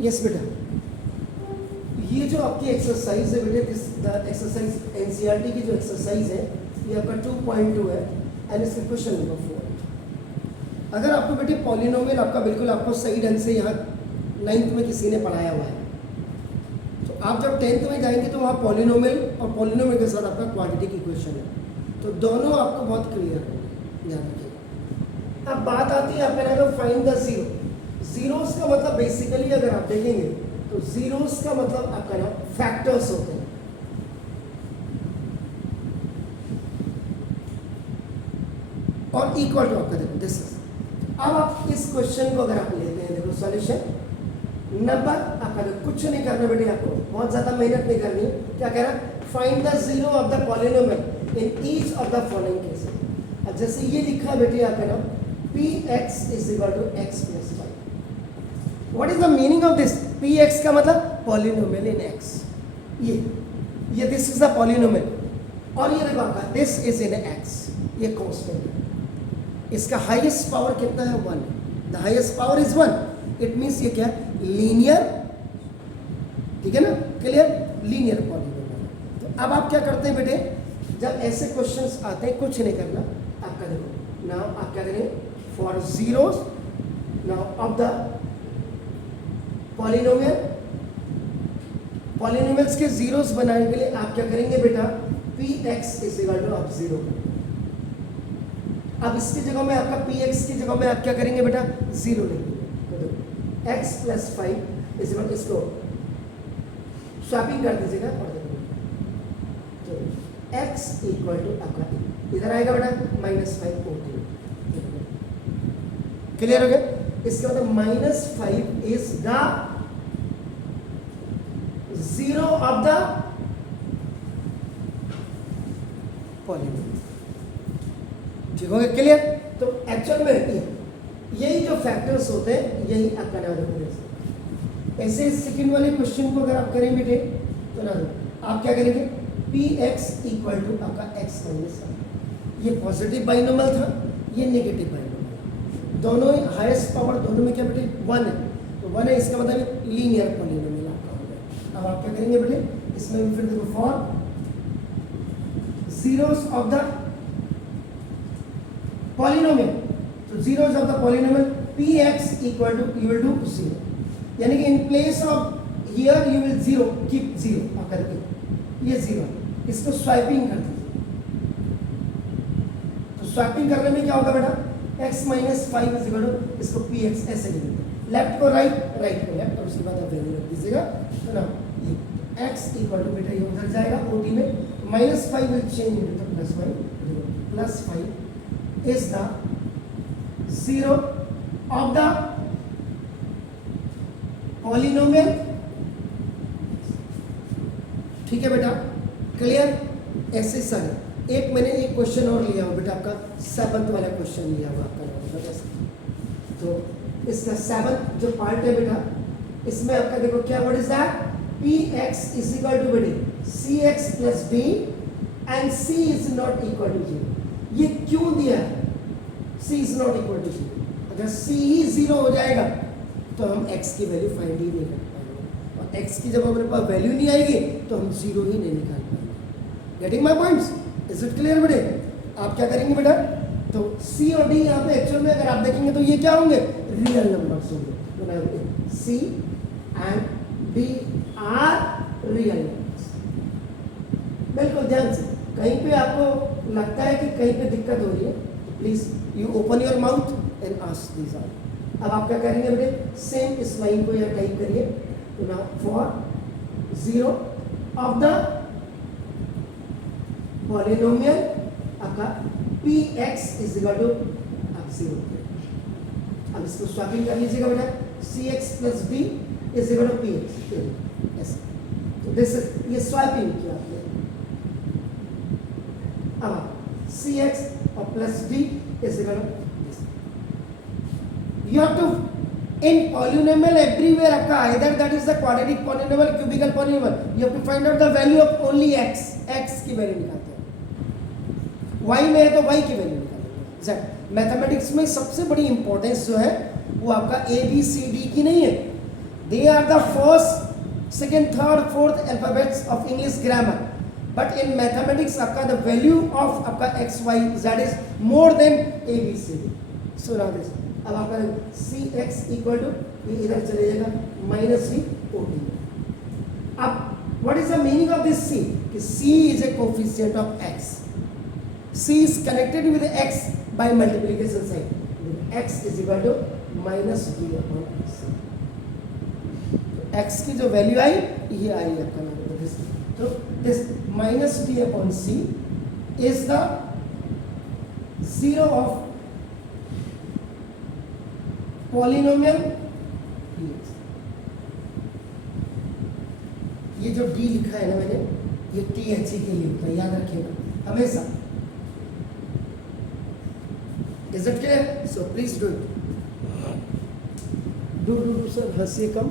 Yes बेटा, ये जो आपकी एक्सरसाइज है बेटे, दिस द एक्सरसाइज एनसीईआरटी की जो एक्सरसाइज है ये आपका 2.2 है एंड इसका क्वेश्चन नंबर 4। अगर आपको बेटे पॉलिनोमियल आपका बिल्कुल आपको सही ढंग से यहाँ 9th में किसी ने पढ़ाया हुआ है, तो आप जब 10th में जाएंगे तो वहाँ पॉलिनोमियल और पॉलिनोमियल के साथ आपका क्वाड्रेटिक इक्वेशन है, तो दोनों आपको बहुत क्लियर होंगे, याद रखिएगा। अब बात आती है आपका ना फाइंड द जीरो। जीरोस का मतलब बेसिकली अगर आप देखेंगे तो जीरोस का मतलब आपका ना फैक्टर्स होते हैं। और इक्वल टू आपका देखो दिस इज। अब आप इस क्वेश्चन को अगर आप लेते हैं, देखो सॉल्यूशन नंबर आपका कुछ नहीं करना बेटे, आपको बहुत ज्यादा मेहनत नहीं करनी है। क्या कह रहा है? Find the zero of the polynomial in each of the following cases. अब जैसे ये लिखा बेटे आपका ना px is equal to x plus 5। What is the meaning of this? px का मतलब पॉलिनोमियल इन x। ये दिस इज द पॉलिनोमियल, और ये देखो आपका दिस इज इन x, ये कांस्टेंट है। इसका हाईएस्ट पावर कितना है? 1। The highest power is 1। It means ये क्या है? लीनियर, ठीक है ना? क्लियर? Linear polynomial. तो अब आप क्या करते हैं बेटे, जब ऐसे क्वेश्चंस आते हैं कुछ नहीं करना आपका, देखो नाउ आप क्या करेंगे, for zeros now of the polynomial, polynomials के जीरोस बनाने के लिए आप क्या करेंगे बेटा, px इज इक्वल टू आप 0। अब इसकी जगह में आपका px की जगह में आप क्या करेंगे बेटा, 0 लेंगे। तो देखो x प्लस 5 इज इक्वल, इसको स्वैपिंग कर दीजिएगा और देखो तो x इक्वल टू आपका इधर आएगा बेटा -5 14। क्लियर हो गया? इसके बाद -5 is the zero of the polynomial. ठीक हो गया? क्लियर? तो एक्चुअल में यही जो फैक्टर्स होते हैं यही आपका नाम देखो। ऐसे सेकंड वाले क्वेश्चन को अगर आप करें बेटे तो ना आप क्या करेंगे, px इक्वल टू आपका x माइनस 1। ये पॉजिटिव बाइनोमियल था, ये नेगेटिव बाइनोमियल, दोनों ही हाईएस्ट पावर दोनों में क्या बेटे 1 है, तो 1 है, इसका मतलब लीनियर पॉलिनोमियल आपका हो गया। अब आप क्या करेंगे बेटे, इसमें फिर देखो for zeros of the polynomial, तो zeros of the polynomial px equal to you will do 0, यानी कि in place of here you will 0 keep 0 आप करके ये 0, इसको स्वाइपिंग कर दीजिए। तो स्वाइपिंग करने में क्या होगा बेटा, x minus 5 is equal to, इसको px ऐसे लिख देते, लेफ्ट को राइट, राइट को लेफ्ट, और उसके बाद आप वैल्यू रख दीजिएगा। तो ना ये x इक्वल टू बेटा ये उधर जाएगा OT में, -5 will change into +5, +5 is the zero of the polynomial. ठीक है बेटा? क्लियर? ऐसे सर एक मैंने एक क्वेश्चन और लिया हुआ बेटा, आपका 7th वाला क्वेश्चन लिया हुआ आपका, तो इसका 7th जो पार्ट है बेटा, इसमें आपका देखो क्या, what is that, px is equal to बेटे cx plus b and c is not equal to 0। ये क्यों दिया है, c is not equal to 0? अगर c ही 0 हो जाएगा तो हम x की वैल्यू फाइंड ही नहीं कर पाएंगे, और x की जब हमारे पास वैल्यू नहीं आएगी तो हम 0 ही नहीं निकाल पाएंगे। Getting my points? Is it clear बेटे? आप क्या करेंगे बेटा, तो c और d यहाँ पे एक्चुअल में अगर आप देखेंगे तो ये क्या होंगे, रियल नंबर्स होंगे। तो c and d are real numbers. बिल्कुल ध्यान से, कहीं पे आपको लगता है कि कहीं पे दिक्कत हो रही है तो please you open your mouth and ask these are. अब आप क्या करेंगे बेटे, सेम इस लाइन को यहाँ टाइप करिए। तो now for zero of the polynomial आपका px इज इक्वल टू आप 0। अब इसको स्वैपिंग कर लीजिएगा बेटा, cx plus b is equal to px ऐसे। तो दिस इज, ये स्वैपिंग किया आपने। अब cx और plus d is equal to, you have to in polynomial everywhere आपका either that is the quadratic polynomial, cubical polynomial, you have to find out the value of only x की value निकालते हैं, y में है तो y की value निकालेंगे। Mathematics में सबसे बड़ी इंपॉर्टेंस जो है वो आपका ए बी सी डी की नहीं है, They are the first, second, third, fourth alphabets of English grammar. But in mathematics आपका the value of आपका x, y, z is more than a, b, c, d. So now this. अब आपका c x equal to ये इधर चले जाएगा minus c o t. अब what is the meaning of this c? कि c is a coefficient of x. c is connected with x by multiplication sign. x is equal to minus d upon c. x की जो value आई ये आई आपका नाम. तो this minus d upon c is the zero of polynomial dx. ये जो d लिखा है ना मैंने, ये t h के लिए होता है, याद रखिएगा हमेशा. Is it clear? So please do it. Do sir, हंसी कम.